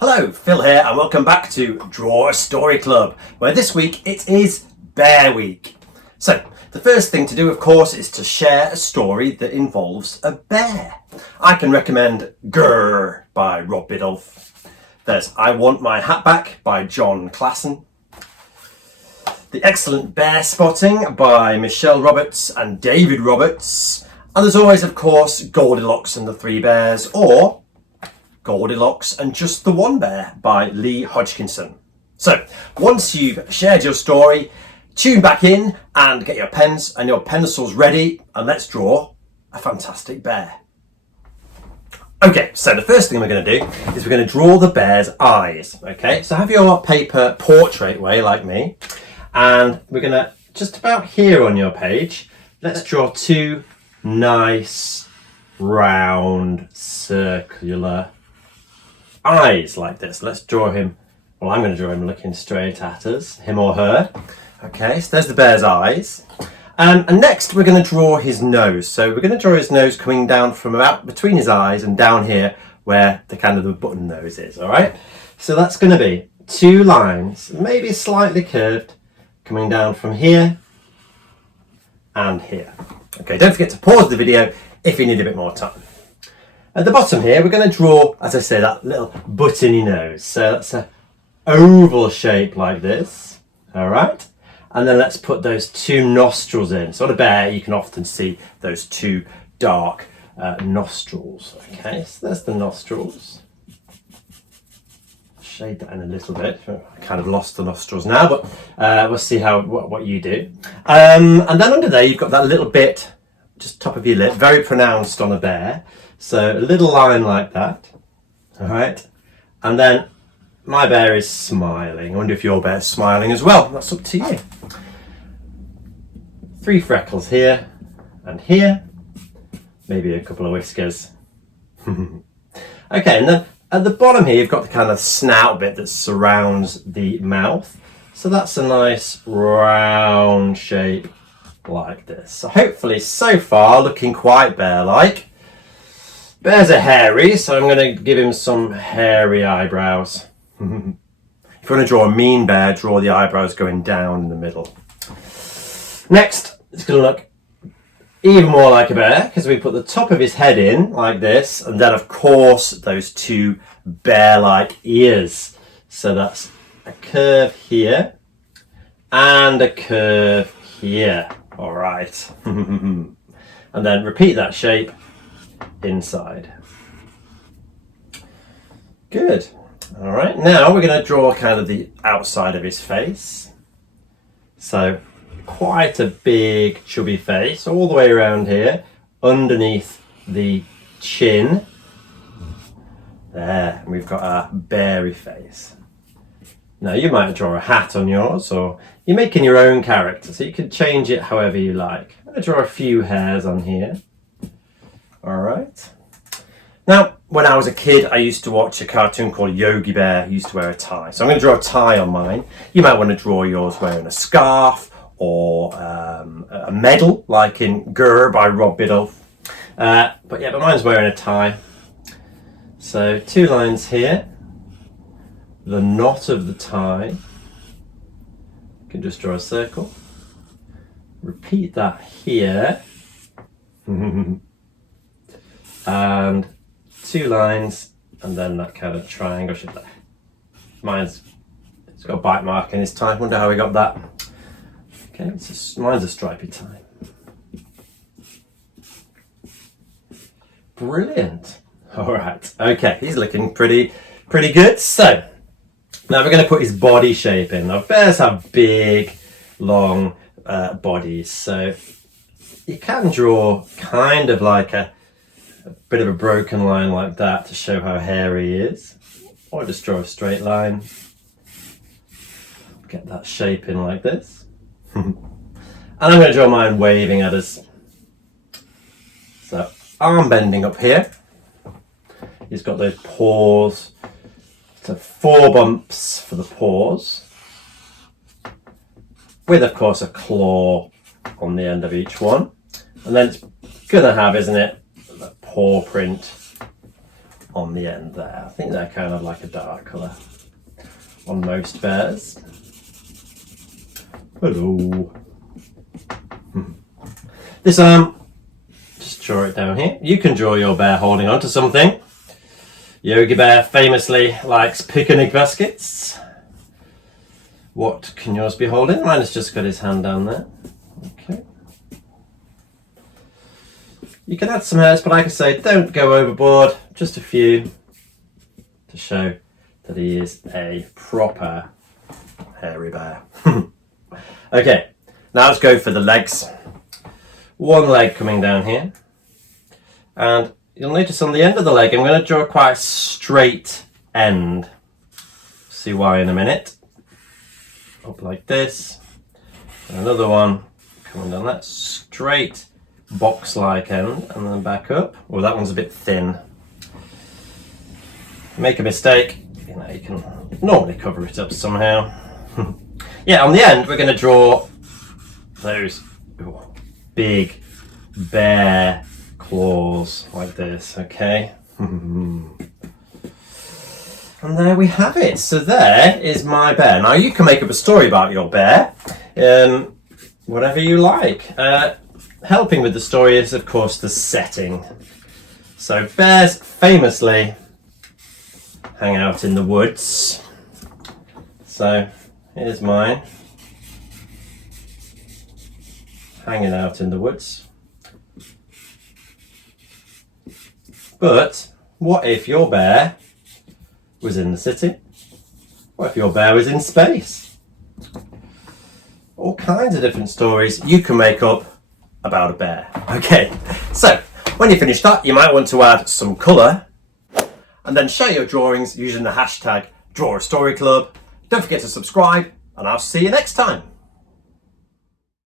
Hello, Phil here, and welcome back to Draw a Story Club, where this week it is Bear Week. So, the first thing to do, of course, is to share a story that involves a bear. I can recommend Grrr by Rob Biddulph. There's I Want My Hat Back by John Klassen. The Excellent Bear Spotting by Michelle Roberts and David Roberts. And there's always, of course, Goldilocks and the Three Bears, or Goldilocks and Just the One Bear by Lee Hodgkinson. So, once you've shared your story, tune back in and get your pens and your pencils ready, and let's draw a fantastic bear. Okay, so the first thing we're going to do is we're going to draw the bear's eyes. Okay, so have your paper portrait way like me, and we're going to, just about here on your page, let's draw two nice round circular eyes like this. Let's draw him, well, I'm going to draw him looking straight at us, him or her. Okay, so there's the bear's eyes. And next we're going to draw his nose. So we're going to draw his nose coming down from about between his eyes and down here where the kind of the button nose is, all right? So that's going to be two lines, maybe slightly curved, coming down from here and here. Okay, don't forget to pause the video if you need a bit more time. At the bottom here, we're going to draw, as I say, that little buttony nose. So that's an oval shape like this, all right? And then let's put those two nostrils in. So on a bear, you can often see those two dark nostrils. Okay, so there's the nostrils. Shade that in a little bit. I kind of lost the nostrils now, but we'll see how what you do. And then under there, you've got that little bit, just top of your lip, very pronounced on a bear. So a little line like that, all right? And then my bear is smiling. I wonder if your bear's smiling as well. That's up to you. 3 freckles here and here. Maybe a couple of whiskers. Okay, and then at the bottom here, you've got the kind of snout bit that surrounds the mouth. So that's a nice round shape like this. So hopefully, so far, looking quite bear-like. Bears are hairy, so I'm going to give him some hairy eyebrows. If you want to draw a mean bear, draw the eyebrows going down in the middle. Next, it's going to look even more like a bear because we put the top of his head in like this, and then of course those two bear-like ears. So that's a curve here and a curve here. All right. And then repeat that shape inside. Good. All right, now we're going to draw kind of the outside of his face. So quite a big chubby face all the way around here, underneath the chin. There, and we've got our beary face. Now you might draw a hat on yours, or you're making your own character, so you can change it however you like. I'm going to draw a few hairs on here. All right. Now, when I was a kid, I used to watch a cartoon called Yogi Bear. He used to wear a tie. So I'm going to draw a tie on mine. You might want to draw yours wearing a scarf or a medal, like in Grrr by Rob Biddulph. But mine's wearing a tie. So 2 lines here. The knot of the tie. You can just draw a circle. Repeat that here. And 2 lines, and then that kind of triangle shape there. It's got a bite mark in his tie. Wonder how we got that. Okay, mine's a stripy tie. Brilliant. All right. Okay, he's looking pretty good. So now we're going to put his body shape in. Now bears have big, long bodies, so you can draw kind of like a bit of a broken line like that to show how hairy he is, or just draw a straight line, get that shape in like this. And I'm going to draw mine waving at us. So arm bending up here, he's got those paws, so 4 bumps for the paws, with of course a claw on the end of each one, and then it's going to have, isn't it, that paw print on the end there. I think they're kind of like a dark colour on most bears. Hello. This arm, just draw it down here. You can draw your bear holding on to something. Yogi Bear famously likes picnic baskets. What can yours be holding? Mine has just got his hand down there. Okay. You can add some hairs, but like I say, don't go overboard. Just a few to show that he is a proper hairy bear. Okay, now let's go for the legs. One leg coming down here. And you'll notice on the end of the leg, I'm going to draw quite a straight end. See why in a minute. Up like this. And another one coming down that straight box-like end, and then back up. Well, that one's a bit thin. Make a mistake, you know, you can normally cover it up somehow. Yeah, on the end, we're going to draw those big bear claws like this, okay? And there we have it. So there is my bear. Now you can make up a story about your bear, whatever you like. Helping with the story is, of course, the setting. So bears famously hang out in the woods. So here's mine, hanging out in the woods. But what if your bear was in the city? What if your bear was in space? All kinds of different stories you can make up about a bear. Okay, so when you finish that, you might want to add some colour and then share your drawings using the hashtag DrawAStoryClub. Don't forget to subscribe, and I'll see you next time.